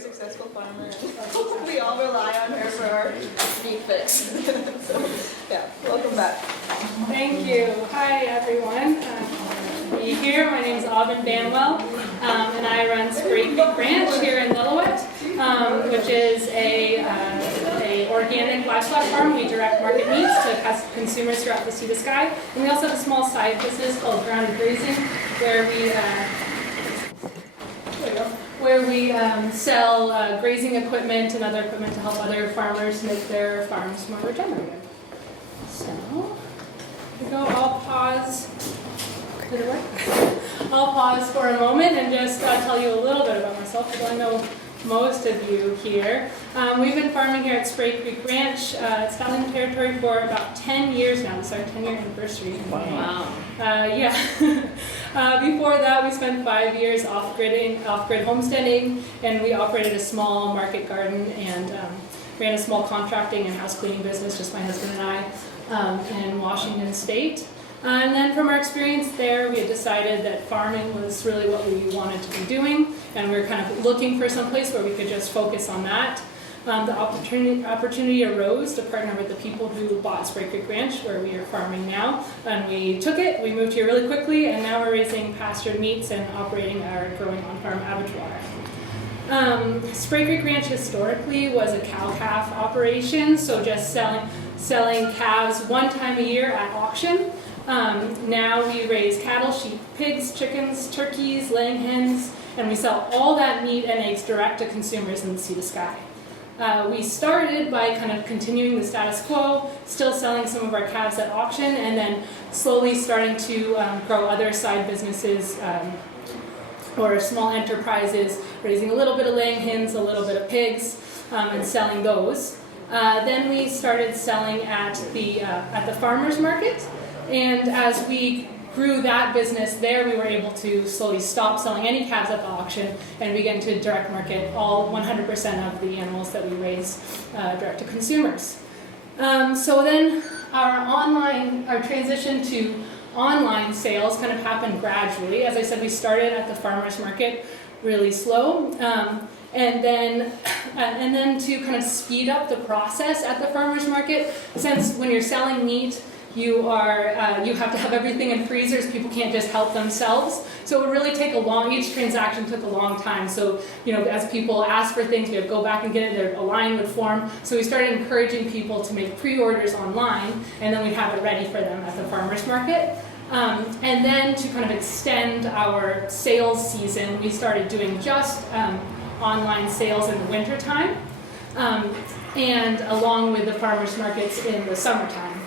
successful farmer, and we all rely on her for our meat fix. So, yeah, welcome back. Thank you. Hi, everyone. Here, my name is Aubyn Banwell, and I run Sprak Ranch here in Lillooet, which is a organic livestock farm. We direct market meats to consumers throughout the sea to sky. And we also have a small side business called ground grazing, where we sell grazing equipment and other equipment to help other farmers make their farms more regenerative. So, here we go. I'll pause. Did it work? I'll pause for a moment and just tell you a little bit about myself, because I know most of you here. We've been farming here at Sprak Creek Ranch, Stallion Territory, for about 10 years now. This is our 10-year anniversary. Wow. Yeah. Before that, we spent 5 years off-grid homesteading, and we operated a small market garden and ran a small contracting and house cleaning business, just my husband and I, in Washington State. And then from our experience there, we had decided that farming was really what we wanted to be doing, and we were kind of looking for some place where we could just focus on that. The opportunity arose to partner with the people who bought Sprak Creek Ranch, where we are farming now, and we took it. We moved here really quickly, and now we're raising pastured meats and operating our growing on-farm abattoir. Sprak Creek Ranch historically was a cow-calf operation, so just selling calves one time a year at auction. Now we raise cattle, sheep, pigs, chickens, turkeys, laying hens, and we sell all that meat and eggs direct to consumers in the sea to sky. We started by kind of continuing the status quo, still selling some of our calves at auction, and then slowly starting to grow other side businesses or small enterprises, raising a little bit of laying hens, a little bit of pigs, and selling those. Then we started selling at the farmers market. And as we grew that business there, we were able to slowly stop selling any calves at the auction and begin to direct market all 100% of the animals that we raise direct to consumers. So then our transition to online sales kind of happened gradually. As I said, we started at the farmers market really slow. And then to kind of speed up the process at the farmers market, since when you're selling meat, you have to have everything in freezers. People can't just help themselves. So it would really take each transaction took a long time. So, as people ask for things, we have to go back and get it, a line would form. So we started encouraging people to make pre-orders online, and then we'd have it ready for them at the farmer's market. And then to kind of extend our sales season, we started doing just online sales in the wintertime, and along with the farmer's markets in the summertime.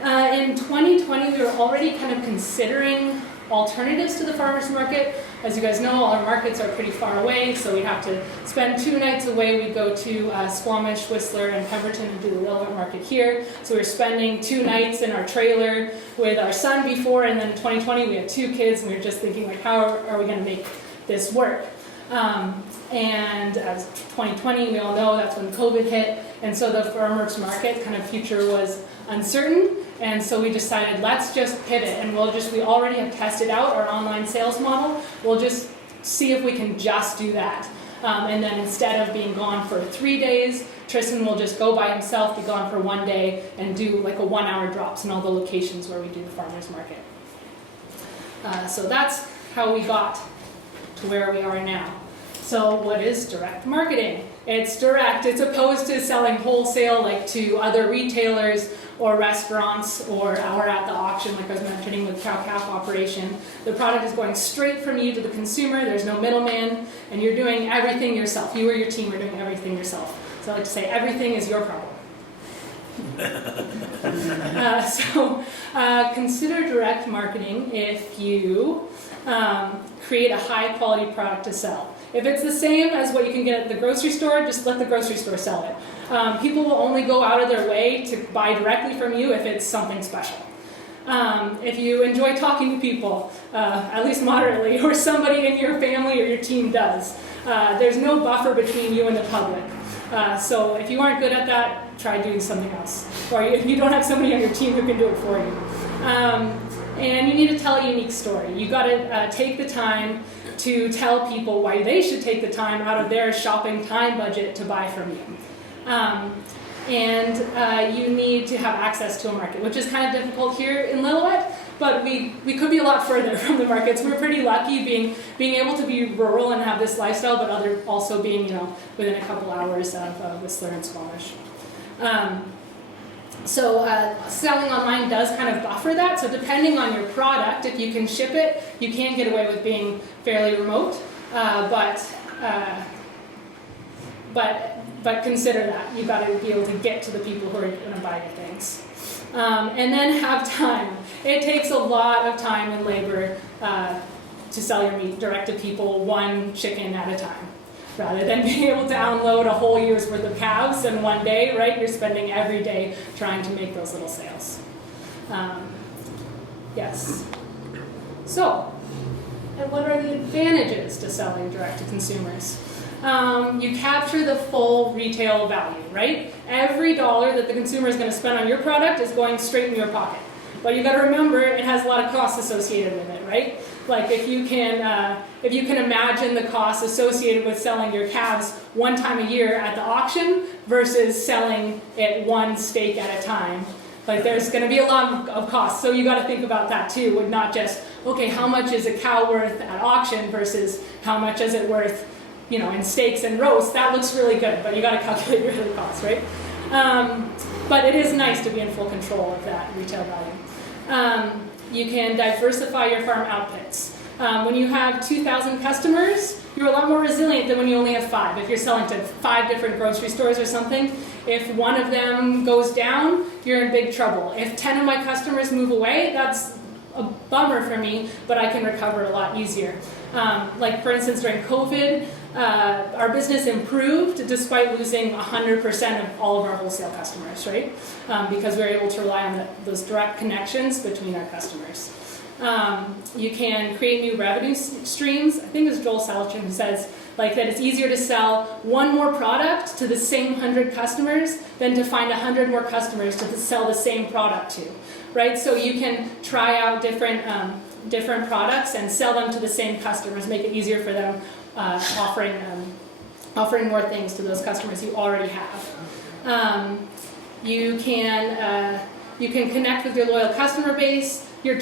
In 2020, we were already kind of considering alternatives to the farmer's market. As you guys know, all our markets are pretty far away, so we'd have to spend 2 nights away. We'd go to Squamish, Whistler, and Pemberton and do the Lillooet market here. So we were spending 2 nights in our trailer with our son before, and then in 2020, we had 2 kids, and we were just thinking, how are we going to make this work? And as 2020, we all know that's when COVID hit, and so the farmer's market kind of future was uncertain, and so we decided, let's just pivot, and we already have tested out our online sales model. We'll just see if we can just do that. And then instead of being gone for 3 days, Tristan will just go by himself, be gone for 1 day, and do like a 1-hour drops in all the locations where we do the farmer's market. So that's how we got to where we are now. So what is direct marketing? It's direct. It's opposed to selling wholesale like to other retailers or restaurants or at the auction, like I was mentioning with cow-calf operation. The product is going straight from you to the consumer. There's no middleman, and you're doing everything yourself. You or your team are doing everything yourself. So I like to say everything is your problem. Consider direct marketing if you create a high-quality product to sell. If it's the same as what you can get at the grocery store, just let the grocery store sell it. People will only go out of their way to buy directly from you if it's something special. If you enjoy talking to people, at least moderately, or somebody in your family or your team does, there's no buffer between you and the public. So if you aren't good at that, try doing something else. Or if you don't have somebody on your team who can do it for you. And you need to tell a unique story. You got to take the time to tell people why they should take the time out of their shopping time budget to buy from you. You need to have access to a market, which is kind of difficult here in Lillooet, but we could be a lot further from the markets. We're pretty lucky being able to be rural and have this lifestyle, but also being within a couple hours of Whistler and Squamish. Selling online does kind of buffer that. So depending on your product, if you can ship it, you can get away with being fairly remote. But consider that. You've got to be able to get to the people who are going to buy your things. And then have time. It takes a lot of time and labor to sell your meat direct to people, one chicken at a time. Rather than being able to unload a whole year's worth of calves in one day, right? You're spending every day trying to make those little sales. Yes. So, and what are the advantages to selling direct to consumers? You capture the full retail value, right? Every dollar that the consumer is going to spend on your product is going straight in your pocket. But you got to remember, it has a lot of costs associated with it, right? Like if you can imagine the costs associated with selling your calves one time a year at the auction versus selling it one steak at a time, like there's going to be a lot of costs. So you got to think about that too, with not just, okay, how much is a cow worth at auction versus how much is it worth, in steaks and roasts. That looks really good, but you got to calculate your other costs, right? But it is nice to be in full control of that retail value. You can diversify your farm outputs. When you have 2,000 customers, you're a lot more resilient than when you only have 5. If you're selling to 5 different grocery stores or something, if one of them goes down, you're in big trouble. If 10 of my customers move away, that's a bummer for me, but I can recover a lot easier. Like for instance, during COVID, our business improved despite losing 100% of all of our wholesale customers, right? Because we were able to rely on those direct connections between our customers. You can create new revenue streams. I think it's Joel Salatin who says that it's easier to sell one more product to the same 100 customers than to find 100 more customers to sell the same product to, right? So you can try out different products and sell them to the same customers, make it easier for them, offering more things to those customers you already have. You can connect with your loyal customer base. Your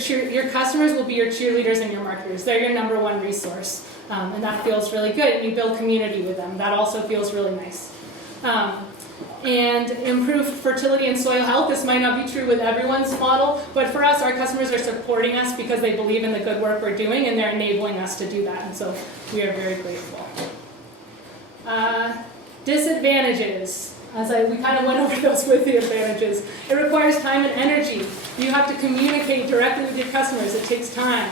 customers will be your cheerleaders and your marketers. They're your number one resource, and that feels really good. And you build community with them. That also feels really nice. And improve fertility and soil health. This might not be true with everyone's model, but for us, our customers are supporting us because they believe in the good work we're doing, and they're enabling us to do that. And so we are very grateful. Disadvantages. We kind of went over those with the advantages. It requires time and energy. You have to communicate directly with your customers. It takes time.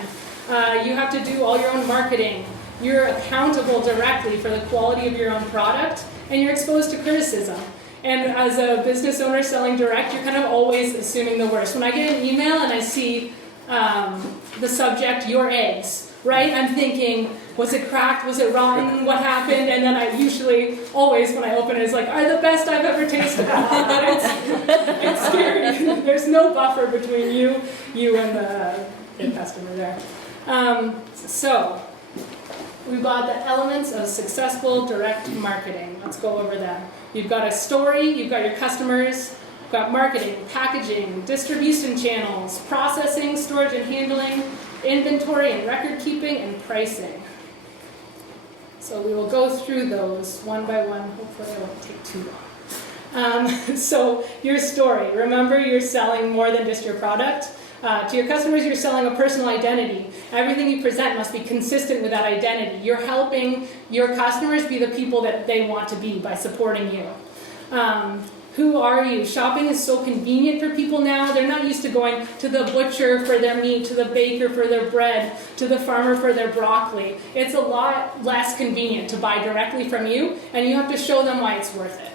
You have to do all your own marketing. You're accountable directly for the quality of your own product, and you're exposed to criticism. And as a business owner selling direct, you're kind of always assuming the worst. When I get an email and I see the subject, your eggs, right? I'm thinking, was it cracked? Was it rotten? What happened? And then I usually, always when I open it, it's like, are the best I've ever tasted. It's scary. There's no buffer between you and the customer there. So we got the elements of successful direct marketing. Let's go over them. You've got a story, you've got your customers, you've got marketing, packaging, distribution channels, processing, storage and handling, inventory and record keeping, and pricing. So we will go through those one by one. Hopefully I won't take too long. So your story. Remember, you're selling more than just your product. To your customers, you're selling a personal identity. Everything you present must be consistent with that identity. You're helping your customers be the people that they want to be by supporting you. Who are you? Shopping is so convenient for people now. They're not used to going to the butcher for their meat, to the baker for their bread, to the farmer for their broccoli. It's a lot less convenient to buy directly from you, and you have to show them why it's worth it.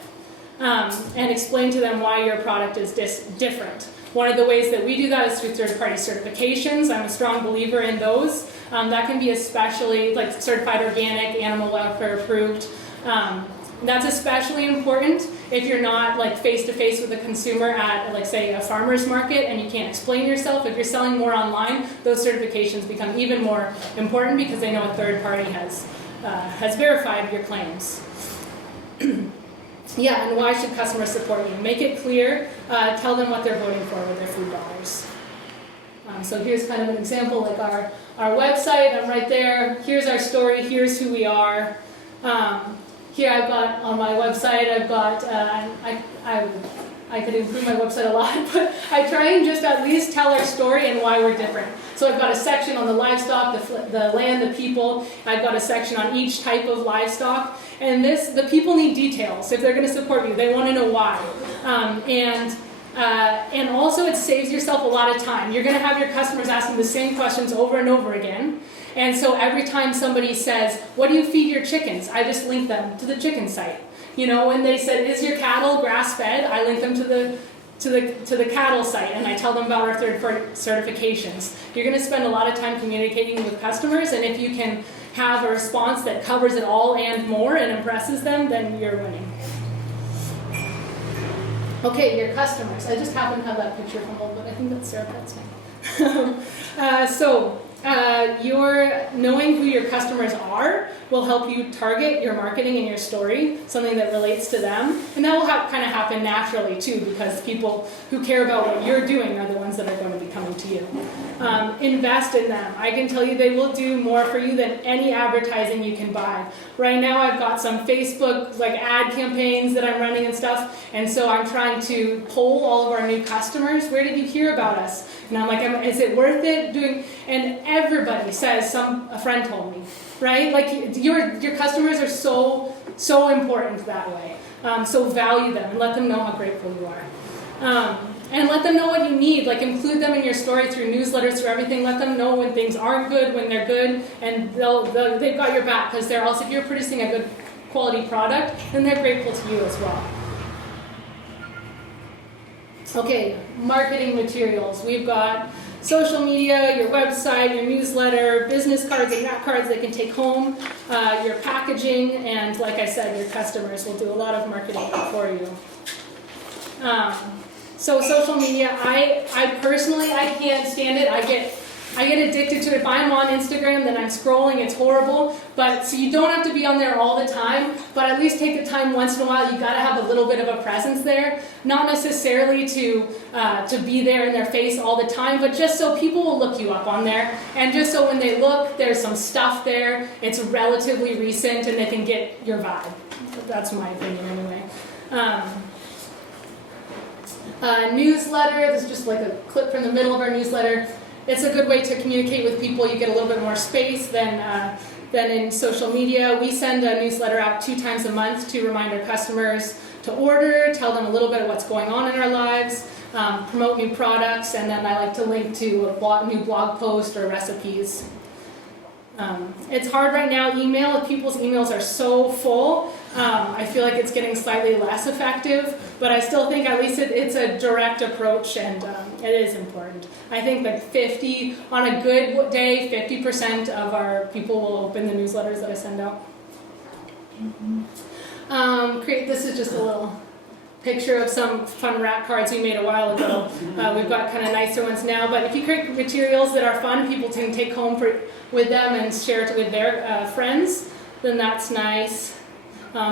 And explain to them why your product is different. One of the ways that we do that is through third-party certifications. I'm a strong believer in those. That can be especially like certified organic, animal welfare approved. That's especially important if you're not like face to face with a consumer at, like, say, a farmer's market and you can't explain yourself. If you're selling more online, those certifications become even more important because they know a third party has verified your claims. Yeah, and why should customers support you? Make it clear. Tell them what they're voting for with their food dollars. So here's kind of an example, like our website. I'm right there. Here's our story. Here's who we are. Here I've got on my website, I've got, I could improve my website a lot, but I try and just at least tell our story and why we're different. So I've got a section on the livestock, the land, the people. I've got a section on each type of livestock. And the people need details. If they're going to support you, they want to know why. And also it saves yourself a lot of time. You're going to have your customers asking the same questions over and over again. And so every time somebody says, what do you feed your chickens? I just link them to the chicken site. You know, when they said, is your cattle grass-fed? I link them to the cattle site, and I tell them about our third-party certifications. You're going to spend a lot of time communicating with customers, and if you can have a response that covers it all and more and impresses them, then you're winning. Okay, your customers. I just happen to have that picture from old, but I think that's Sarah Pett's name. Your knowing who your customers are will help you target your marketing and your story, something that relates to them. And that will kind of happen naturally too, because people who care about what you're doing are the ones that are going to be coming to you. Invest in them. I can tell you they will do more for you than any advertising you can buy. Right now I've got some Facebook ad campaigns that I'm running and stuff, and so I'm trying to poll all of our new customers. Where did you hear about us? And I'm like, is it worth it doing? And everybody says a friend told me, right? Like your customers are so important that way. So value them and let them know how grateful you are. And let them know what you need. Like include them in your story through newsletters, through everything. Let them know when things aren't good, when they're good, and they've got your back, because they're also, if you're producing a good quality product, then they're grateful to you as well. Okay, marketing materials. We've got social media, your website, your newsletter, business cards and wrap cards they can take home, your packaging, and like I said, your customers will do a lot of marketing for you. So social media, I personally, I can't stand it. I get addicted to it. If I'm on Instagram, then I'm scrolling. It's horrible. But so you don't have to be on there all the time, but at least take the time once in a while. You got to have a little bit of a presence there, not necessarily to be there in their face all the time, but just so people will look you up on there, and just so when they look, there's some stuff there. It's relatively recent, and they can get your vibe. That's my opinion, anyway. Newsletter. This is just like a clip from the middle of our newsletter. It's a good way to communicate with people. You get a little bit more space than in social media. We send a newsletter out 2 times a month to remind our customers to order, tell them a little bit of what's going on in our lives, promote new products, and then I like to link to a new blog post or recipes. It's hard right now, email. People's emails are so full. I feel like it's getting slightly less effective, but I still think at least it's a direct approach, and it is important. I think that on a good day, 50% of our people will open the newsletters that I send out. This is just a little picture of some fun wrap cards we made a while ago. We've got kind of nicer ones now, but if you create materials that are fun, people can take home with them and share it with their friends, then that's nice.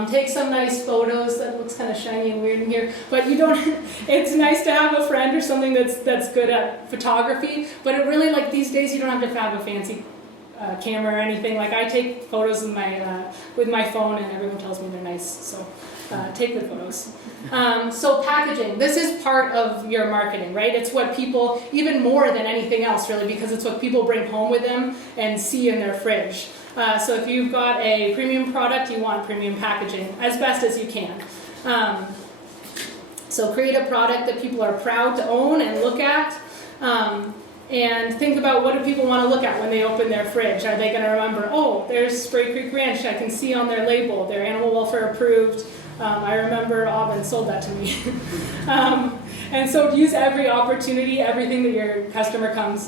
Take some nice photos. That looks kind of shiny and weird in here, but you don't. It's nice to have a friend or something that's good at photography, but it really, like these days, you don't have to have a fancy camera or anything. Like I take photos with my phone, and everyone tells me they're nice, so take the photos. So packaging, this is part of your marketing, right? It's what people, even more than anything else really, because it's what people bring home with them and see in their fridge. So if you've got a premium product, you want premium packaging as best as you can. So create a product that people are proud to own and look at. And think about, what do people want to look at when they open their fridge? Are they going to remember, oh, there's Spray Creek Ranch, I can see on their label, they're animal welfare approved. I remember Aubyn sold that to me. And so use every opportunity, everything that your customer comes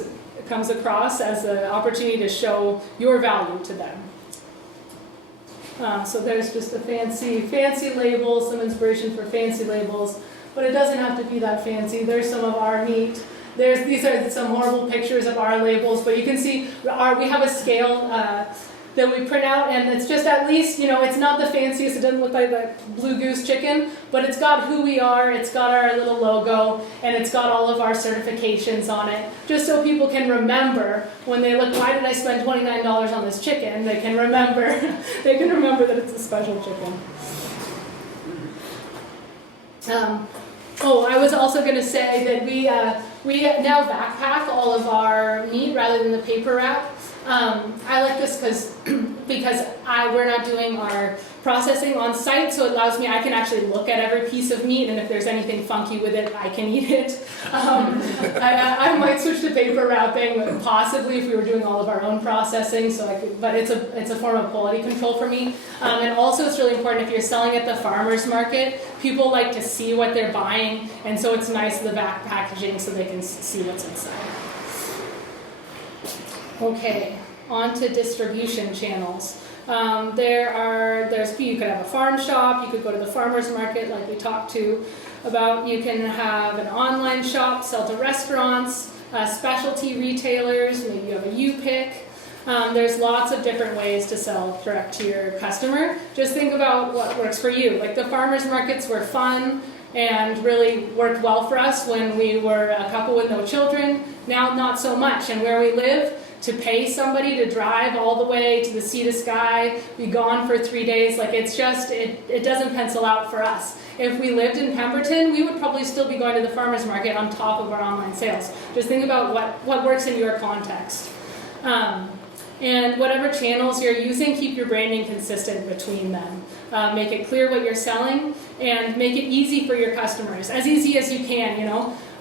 across as an opportunity to show your value to them. So there's just a fancy label, some inspiration for fancy labels, but it doesn't have to be that fancy. There's some of our meat. These are some horrible pictures of our labels, but you can see we have a scale that we print out, and it's just at least, it's not the fanciest, it doesn't look like that Blue Goose chicken, but it's got who we are, it's got our little logo, and it's got all of our certifications on it, just so people can remember when they look, why did I spend $29 on this chicken? They can remember, that it's a special chicken. I was also going to say that we now backpack all of our meat rather than the paper wrap. I like this because we're not doing our processing on site, so it allows me, I can actually look at every piece of meat, and if there's anything funky with it, I can eat it. I might switch to paper wrapping, possibly if we were doing all of our own processing, but it's a form of quality control for me. And also it's really important if you're selling at the farmer's market, people like to see what they're buying, and so it's nice the back packaging so they can see what's inside. Okay, on to distribution channels. You could have a farm shop, you could go to the farmer's market like we talked to about, you can have an online shop, sell to restaurants, specialty retailers, maybe you have a U-Pick. There's lots of different ways to sell direct to your customer. Just think about what works for you. Like the farmer's markets were fun and really worked well for us when we were a couple with no children. Now not so much, and where we live, to pay somebody to drive all the way to the sea to sky, be gone for 3 days, like it's just, it doesn't pencil out for us. If we lived in Pemberton, we would probably still be going to the farmer's market on top of our online sales. Just think about what works in your context. And whatever channels you're using, keep your branding consistent between them. Make it clear what you're selling, and make it easy for your customers, as easy as you can,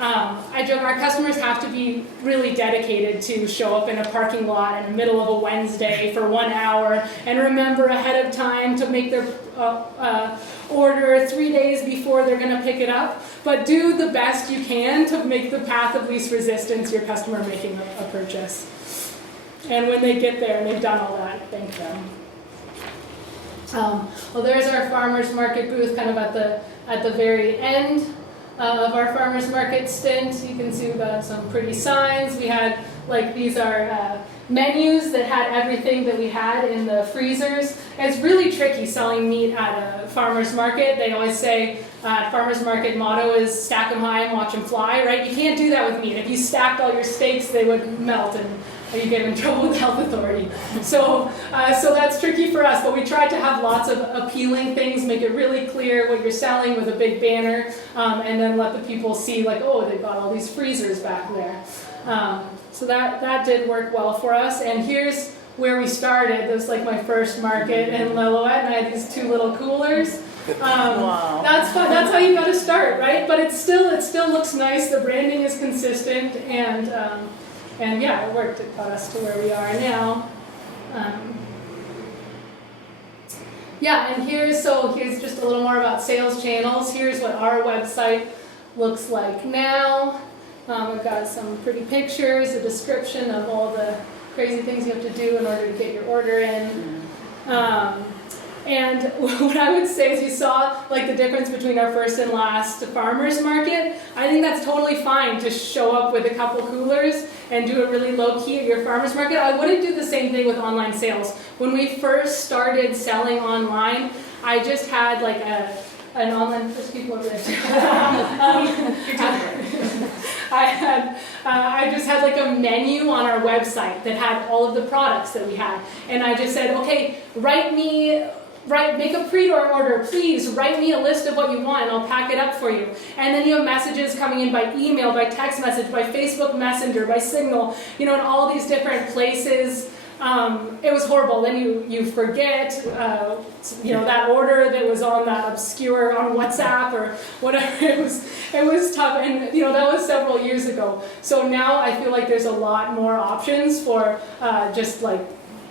I joke, our customers have to be really dedicated to show up in a parking lot in the middle of a Wednesday for 1 hour and remember ahead of time to make their order 3 days before they're going to pick it up. But do the best you can to make the path of least resistance your customer making a purchase. And when they get there and they've done all that, thank them. Well, there's our farmer's market booth kind of at the very end of our farmer's market stint. You can see we've got some pretty signs. We had, these are menus that had everything that we had in the freezers. And it's really tricky selling meat at a farmer's market. They always say farmer's market motto is stack them high and watch them fly, right? You can't do that with meat. If you stacked all your steaks, they would melt and you get in trouble with health authority. So that's tricky for us, but we tried to have lots of appealing things, make it really clear what you're selling with a big banner, and then let the people see, they've got all these freezers back there. So that did work well for us, and here's where we started. It was my first market in Lillooet, and I had these 2 little coolers. Wow. That's fun. That's how you got to start, right? But it still looks nice. The branding is consistent, and yeah, it worked. It got us to where we are now. And here's just a little more about sales channels. Here's what our website looks like now. We've got some pretty pictures, a description of all the crazy things you have to do in order to get your order in. And what I would say is you saw the difference between our first and last farmer's market. I think that's totally fine to show up with a couple coolers and do it really low key at your farmer's market. I wouldn't do the same thing with online sales. When we first started selling online, I just had an online, there's people over there too. I just had a menu on our website that had all of the products that we had. And I just said, okay, make a pre-order, please write me a list of what you want and I'll pack it up for you. And then you have messages coming in by email, by text message, by Facebook Messenger, by Signal, in all these different places. It was horrible. Then you forget, that order that was on that obscure, on WhatsApp or whatever. It was tough, and that was several years ago. So now I feel like there's a lot more options for just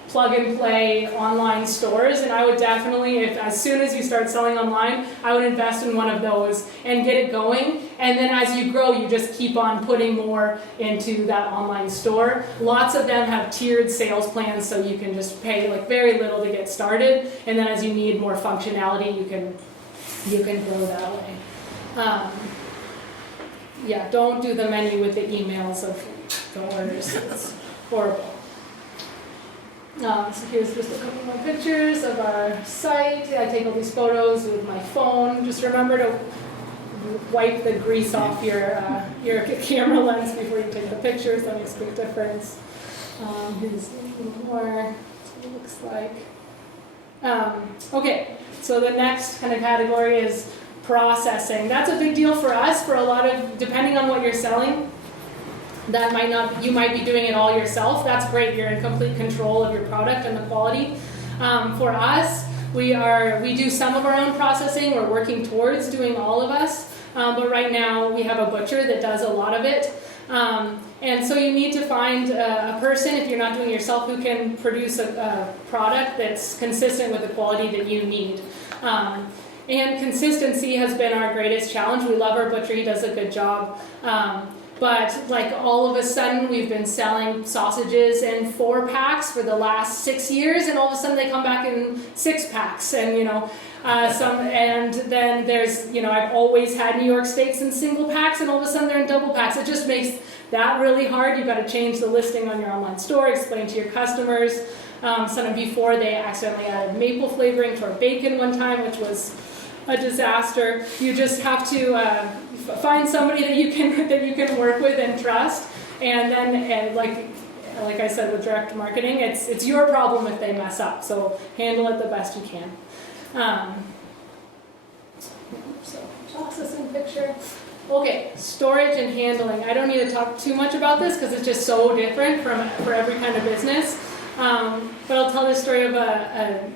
plug and play online stores, and I would definitely, if as soon as you start selling online, I would invest in one of those and get it going. And then as you grow, you just keep on putting more into that online store. Lots of them have tiered sales plans, so you can just pay like very little to get started, and then as you need more functionality, you can grow that way. Yeah, don't do the menu with the emails of the orders. It's horrible. So here's just a couple more pictures of our site. I take all these photos with my phone. Just remember to wipe the grease off your camera lens before you take the pictures. That makes a big difference. Here's a little more. That's what it looks like. Okay, so the next kind of category is processing. That's a big deal for us. For a lot of, depending on what you're selling, that might not, you might be doing it all yourself. That's great. You're in complete control of your product and the quality. For us, we do some of our own processing. We're working towards doing all of us. But right now we have a butcher that does a lot of it. And so you need to find a person, if you're not doing it yourself, who can produce a product that's consistent with the quality that you need. And consistency has been our greatest challenge. We love our butcher. He does a good job. But like all of a sudden we've been selling sausages in 4-packs for the last 6 years, and all of a sudden they come back in 6-packs, and and then there's, I've always had New York steaks in single packs, and all of a sudden they're in double packs. It just makes that really hard. You've got to change the listing on your online store, explain to your customers. Before they accidentally added maple flavoring to our bacon one time, which was a disaster. You just have to find somebody that you can work with and trust, and then like I said with direct marketing, it's your problem if they mess up. So handle it the best you can. So processing picture. Okay, storage and handling. I don't need to talk too much about this because it's just so different for every kind of business. But I'll tell the story of an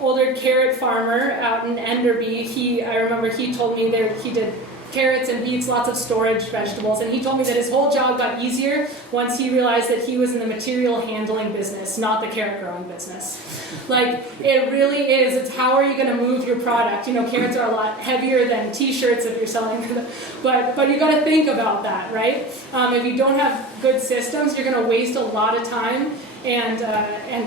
older carrot farmer out in Enderby. I remember he told me he did carrots and beets, lots of storage vegetables, and he told me that his whole job got easier once he realized that he was in the material handling business, not the carrot growing business. Like, it really is. It's how are you going to move your product? Carrots are a lot heavier than t-shirts if you're selling them, but you got to think about that, right? If you don't have good systems, you're going to waste a lot of time and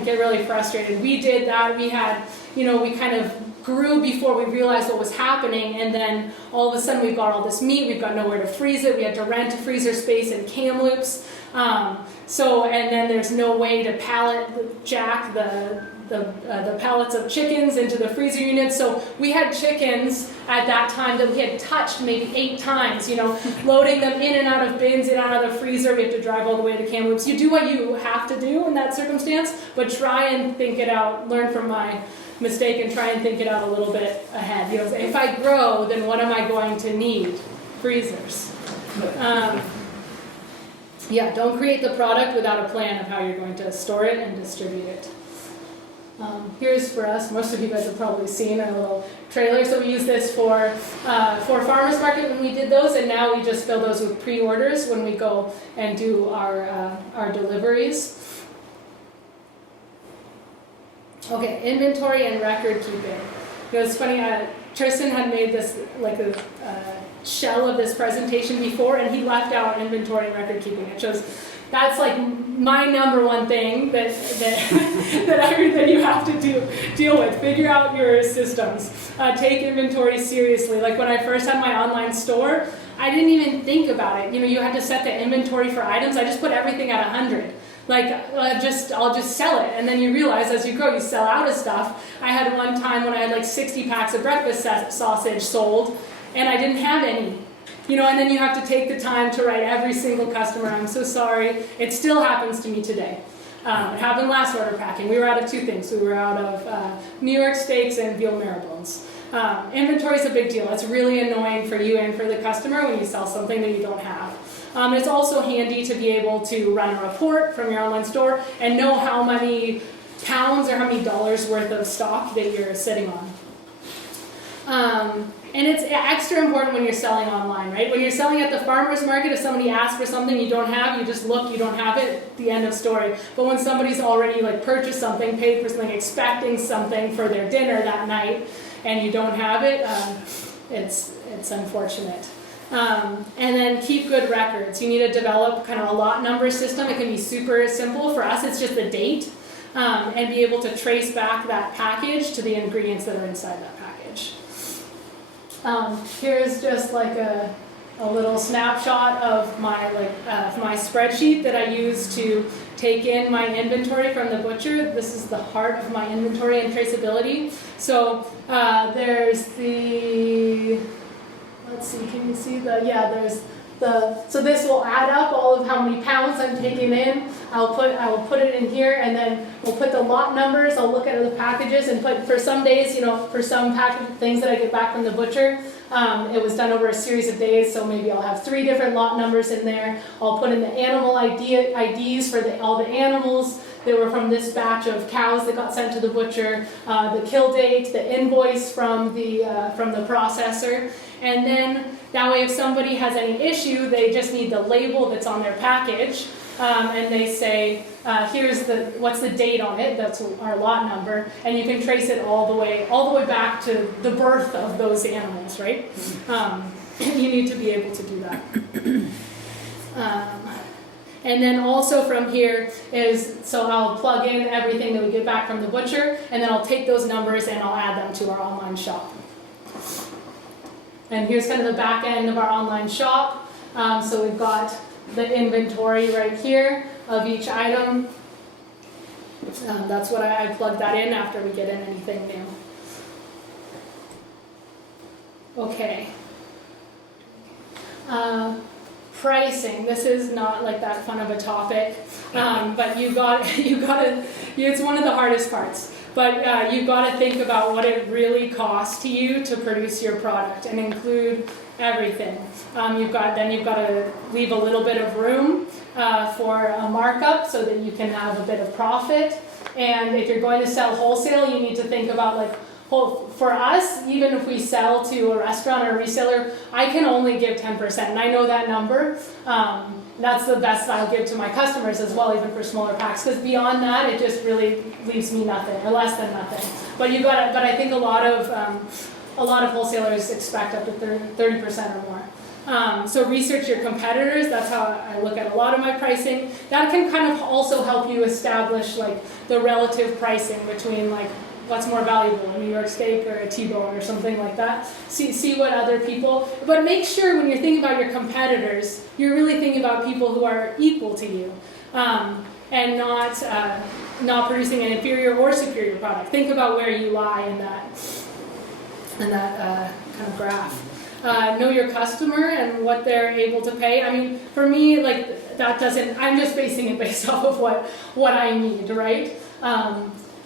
get really frustrated. We did that. We had, we kind of grew before we realized what was happening, and then all of a sudden we've got all this meat, we've got nowhere to freeze it, we had to rent a freezer space in Kamloops, and then there's no way to pallet jack the pallets of chickens into the freezer unit. So we had chickens at that time that we had touched maybe 8 times, loading them in and out of bins, in and out of the freezer. We have to drive all the way to Kamloops. You do what you have to do in that circumstance, but try and think it out, learn from my mistake and try and think it out a little bit ahead. If I grow, then what am I going to need? Freezers. Don't create the product without a plan of how you're going to store it and distribute it. Here's for us, most of you guys have probably seen our little trailer. So we use this for farmers market when we did those, and now we just fill those with pre-orders when we go and do our deliveries. Okay, inventory and record keeping. It was funny, Tristan had made this, like a shell of this presentation before, and he left out inventory and record keeping. It shows that's like my number one thing that you have to deal with. Figure out your systems. Take inventory seriously. Like when I first had my online store, I didn't even think about it. You had to set the inventory for items. I just put everything at 100. Like, I'll just sell it. And then you realize as you grow, you sell out of stuff. I had one time when I had like 60 packs of breakfast sausage sold, and I didn't have any. And then you have to take the time to write every single customer, I'm so sorry. It still happens to me today. It happened last order packing. We were out of 2 things. We were out of New York steaks and veal marrow bones. Inventory is a big deal. It's really annoying for you and for the customer when you sell something that you don't have. It's also handy to be able to run a report from your online store and know how many pounds or how many dollars worth of stock that you're sitting on. And it's extra important when you're selling online, right? When you're selling at the farmer's market, if somebody asks for something you don't have, you just look, you don't have it, the end of story. But when somebody's already like purchased something, paid for something, expecting something for their dinner that night, and you don't have it, it's unfortunate. And then keep good records. You need to develop kind of a lot number system. It can be super simple. For us, it's just a date, and be able to trace back that package to the ingredients that are inside that package. Here's just like a little snapshot of my spreadsheet that I use to take in my inventory from the butcher. This is the heart of my inventory and traceability. So there's the, let's see, can you see there's so this will add up all of how many pounds I'm taking in. I will put it in here, and then we'll put the lot numbers. I'll look at the packages and put, for some days, for some things that I get back from the butcher, it was done over a series of days, so maybe I'll have 3 different lot numbers in there. I'll put in the animal IDs for all the animals that were from this batch of cows that got sent to the butcher, the kill date, the invoice from the processor, and then that way if somebody has any issue, they just need the label that's on their package, and they say, what's the date on it, that's our lot number, and you can trace it all the way back to the birth of those animals, right? You need to be able to do that. And then also from here so I'll plug in everything that we get back from the butcher, and then I'll take those numbers and I'll add them to our online shop. And here's kind of the back end of our online shop. So we've got the inventory right here of each item. That's what I plug that in after we get in anything new. Okay. Pricing. This is not like that fun of a topic, but it's one of the hardest parts. But you've got to think about what it really costs to you to produce your product and include everything. You've got to leave a little bit of room for a markup so that you can have a bit of profit. And if you're going to sell wholesale, you need to think about for us, even if we sell to a restaurant or a reseller, I can only give 10%, and I know that number. That's the best I'll give to my customers as well, even for smaller packs, because beyond that, it just really leaves me nothing, or less than nothing. But I think a lot of wholesalers expect up to 30% or more. So research your competitors. That's how I look at a lot of my pricing. That can kind of also help you establish the relative pricing between what's more valuable, a New York steak or a T-bone or something like that. See what other people, but make sure when you're thinking about your competitors, you're really thinking about people who are equal to you, and not producing an inferior or superior product. Think about where you lie in that kind of graph. Know your customer and what they're able to pay. I mean, for me, I'm just basing it based off of what I need, right?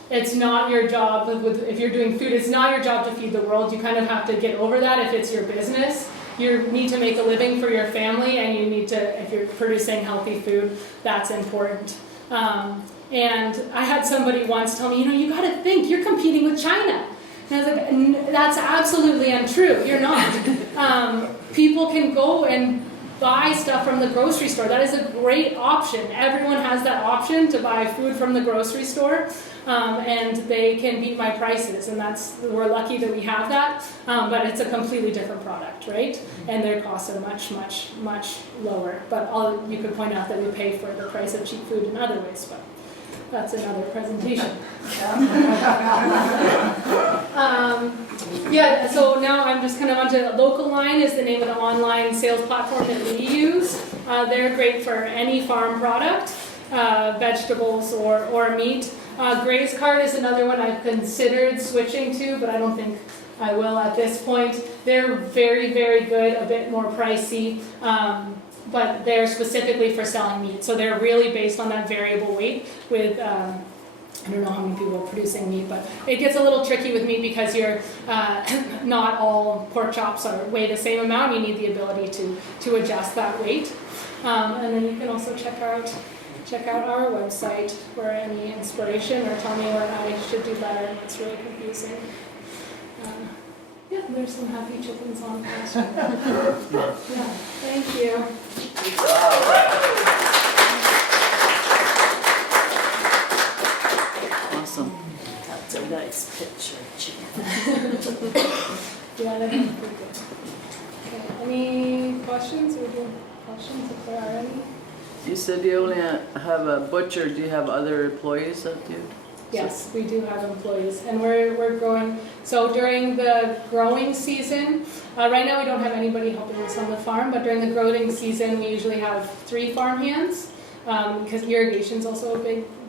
It's not your job, if you're doing food, it's not your job to feed the world. You kind of have to get over that if it's your business. You need to make a living for your family, and you need to, if you're producing healthy food, that's important. And I had somebody once tell me, you got to think, you're competing with China. And I was like, that's absolutely untrue. You're not. People can go and buy stuff from the grocery store. That is a great option. Everyone has that option to buy food from the grocery store, and they can beat my prices, and we're lucky that we have that, but it's a completely different product, right? And their costs are much, much, much lower. But you could point out that we pay for the price of cheap food in other ways, but that's another presentation. So now I'm just kind of onto Local Line is the name of the online sales platform that we use. They're great for any farm product, vegetables or meat. Graze Cart is another one I've considered switching to, but I don't think I will at this point. They're very, very good, a bit more pricey. But they're specifically for selling meat. So they're really based on that variable weight with, I don't know how many people are producing meat, but it gets a little tricky with meat because not all pork chops weigh the same amount. You need the ability to adjust that weight. And then you can also check out our website for any inspiration or tell me what I should do better. It's really confusing. Yeah. there's some happy chickens on pasture. Yeah, thank you. Awesome. That's a nice picture, chicken. Yeah, that is pretty good. Okay, any questions or questions if there are any? You said you only have a butcher. Do you have other employees that do? Yes, we do have employees, and we're growing. So during the growing season, right now we don't have anybody helping us on the farm, but during the growing season we usually have 3 farm hands, because irrigation is also a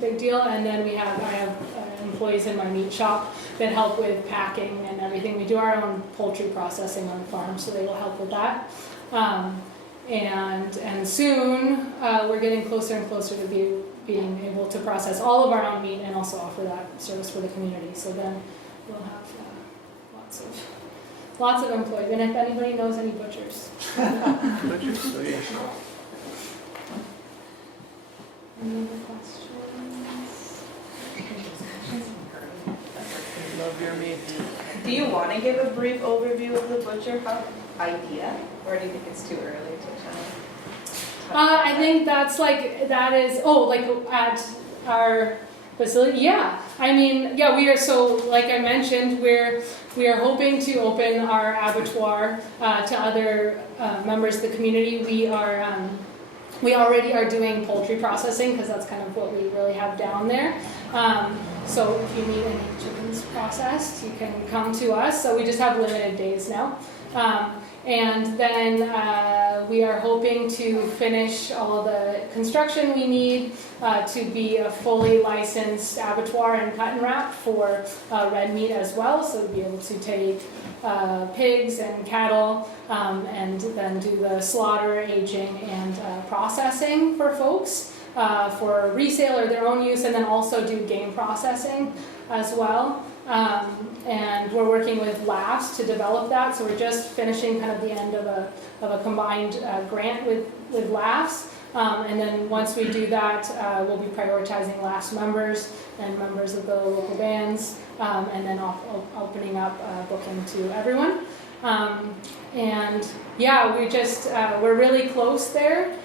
big deal, and then I have employees in my meat shop that help with packing and everything. We do our own poultry processing on the farm, so they will help with that. And soon we're getting closer and closer to being able to process all of our own meat and also offer that service for the community. So then we'll have lots of employees. And if anybody knows any butchers. Butchers? Oh, yeah. Any other questions? Love your meat. Do you want to give a brief overview of the butcher idea, or do you think it's too early to kind of? I think at our facility, yeah. I mean, yeah, we are, so like I mentioned, we are hoping to open our abattoir to other members of the community. We already are doing poultry processing because that's kind of what we really have down there. So if you need any chickens processed, you can come to us. So we just have limited days now. And then we are hoping to finish all of the construction we need to be a fully licensed abattoir and cut and wrap for red meat as well. So we'll be able to take pigs and cattle and then do the slaughter, aging, and processing for folks for resale or their own use, and then also do game processing as well. And we're working with labs to develop that, so we're just finishing kind of the end of a combined grant with labs, and then once we do that, we'll be prioritizing labs members and members of the local bands, and then opening up booking to everyone. And yeah, we're really close there.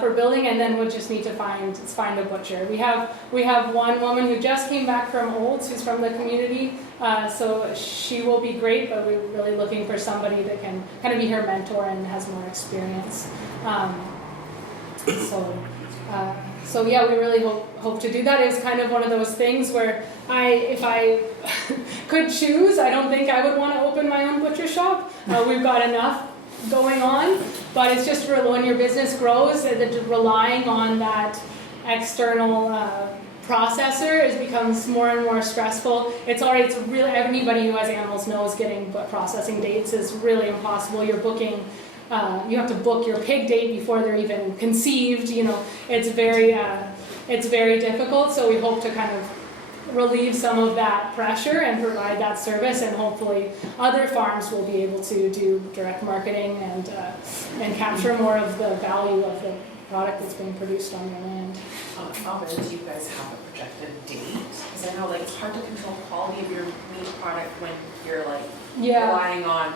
For building, and then we'll just need to find a butcher. We have one woman who just came back from Olds, who's from the community, so she will be great, but we're really looking for somebody that can kind of be her mentor and has more experience. So yeah, we really hope to do that. It's kind of one of those things where if I could choose, I don't think I would want to open my own butcher shop. We've got enough going on, but it's just when your business grows, relying on that external processor becomes more and more stressful. It's really, anybody who has animals knows getting processing dates is really impossible. You're booking, you have to book your pig date before they're even conceived. It's very difficult. So we hope to kind of relieve some of that pressure and provide that service, and hopefully other farms will be able to do direct marketing and capture more of the value of the product that's being produced on their land. Aubyn, do you guys have a projected date? Because I know it's hard to control quality of your meat product when you're relying on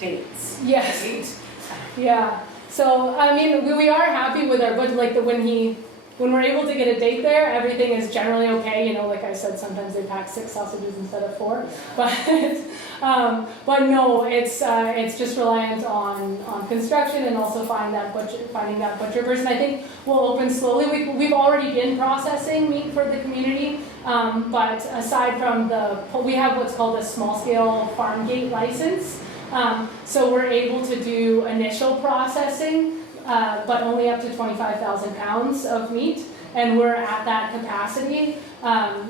dates. Yes. Right? Yeah. So I mean, we are happy with our budget. When we're able to get a date there, everything is generally okay. Like I said, sometimes they pack 6 sausages instead of 4. But no, it's just reliant on construction and also finding that butcher person. I think we'll open slowly. We've already been processing meat for the community, but aside from we have what's called a small scale farm gate license. So we're able to do initial processing. But only up to 25,000 pounds of meat, and we're at that capacity.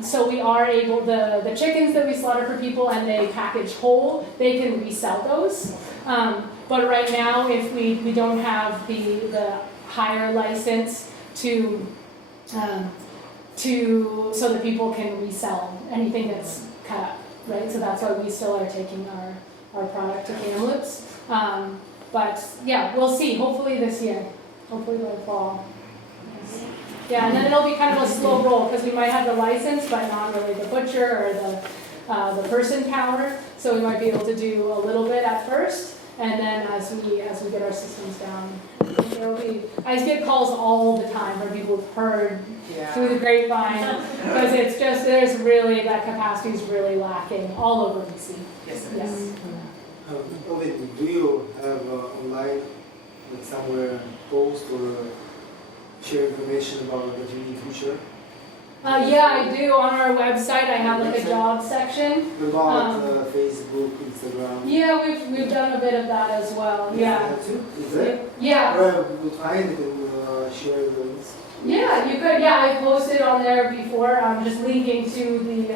So we are able, the chickens that we slaughter for people and they package whole, they can resell those. But right now, if we don't have the higher license so that people can resell anything that's cut, right? So that's why we still are taking our product to Kamloops. But yeah, we'll see. Hopefully this year. Hopefully by fall. Yes. Yeah, and then it'll be kind of a slow roll because we might have the license, but not really the butcher or the person power. So we might be able to do a little bit at first, and then as we get our systems down, there'll be. I get calls all the time from people who've heard through the grapevine, because it's just there's really that capacity is really lacking all over BC. Yes, it Yes. is. Aubyn, do you have online, like somewhere, post or share information about what you need future? Yeah, I do. On our website, I have like a job section. About Facebook, Instagram? Yeah, we've done a bit of that as well. Yeah. That too? Is that? Yeah. Where would find it and share the links? Yeah, you could. Yeah, I posted on there before. I'm just linking to the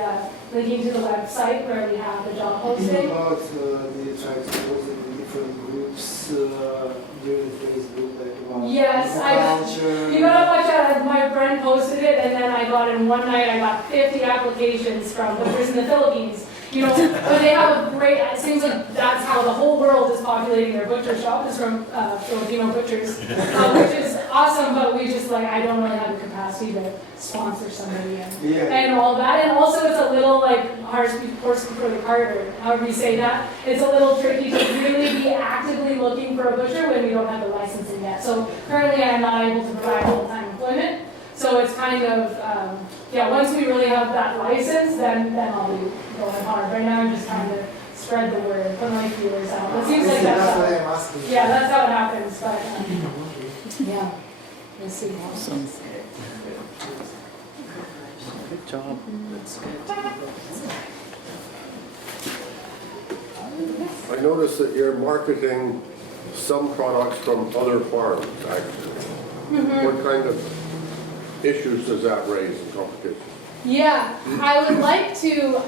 website where we have the job posting. About the try to post it in different groups during Facebook, like about Yes, culture. You know how much my friend posted it, and then I got in one night. I got 50 applications from butchers in the Philippines. You know, but they have a great. It seems like that's how the whole world is populating their butcher shop is from Filipino butchers, which is awesome. But we just like I don't really have the capacity to sponsor somebody and all that. And also, it's a little like horse before the cart, or however you say that. It's a little tricky to really be actively looking for a butcher when we don't have the licensing yet. So currently, I'm not able to provide full-time employment. So it's kind of, once we really have that license, then I'll be going hard. Right now, I'm just trying to spread the word, put my feelers out. It seems like That's what I'm asking. that's how it happens, but, yeah, we'll see. Awesome. Good job. That's good. I noticed that you're marketing some products from other farms, actually. What kind of issues does that raise in competition? Yeah, I would like to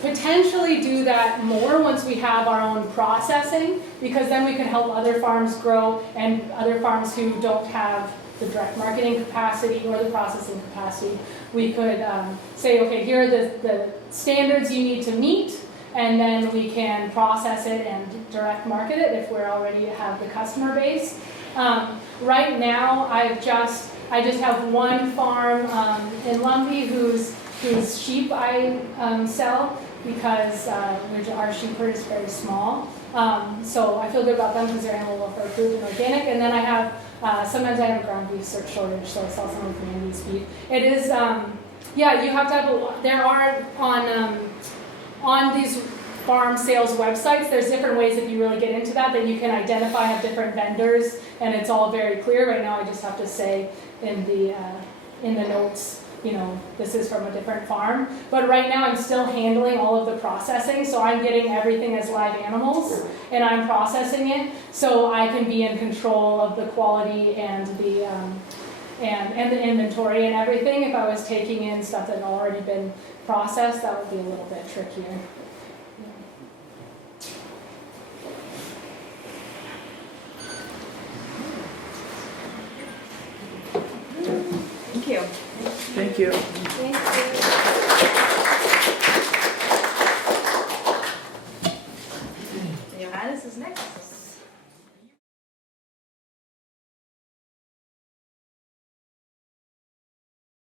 potentially do that more once we have our own processing, because then we can help other farms grow and other farms who don't have the direct marketing capacity or the processing capacity. We could say, okay, here are the standards you need to meet, and then we can process it and direct market it if we're already have the customer base. Right now, I just have one farm in Lumbee whose sheep I sell, because our sheep herd is very small. So I feel good about them because they're animal welfare approved and organic. And then I have, sometimes I have a ground beef shortage, so I sell some of the Vietnamese beef. It is, you have to have, there are on these farm sales websites, there's different ways if you really get into that you can identify, have different vendors, and it's all very clear. Right now I just have to say in the notes, this is from a different farm. But right now I'm still handling all of the processing, so I'm getting everything as live animals, and I'm processing it, so I can be in control of the quality and the inventory and everything. If I was taking in stuff that had already been processed, that would be a little bit trickier. Thank you. Thank you. Thank you.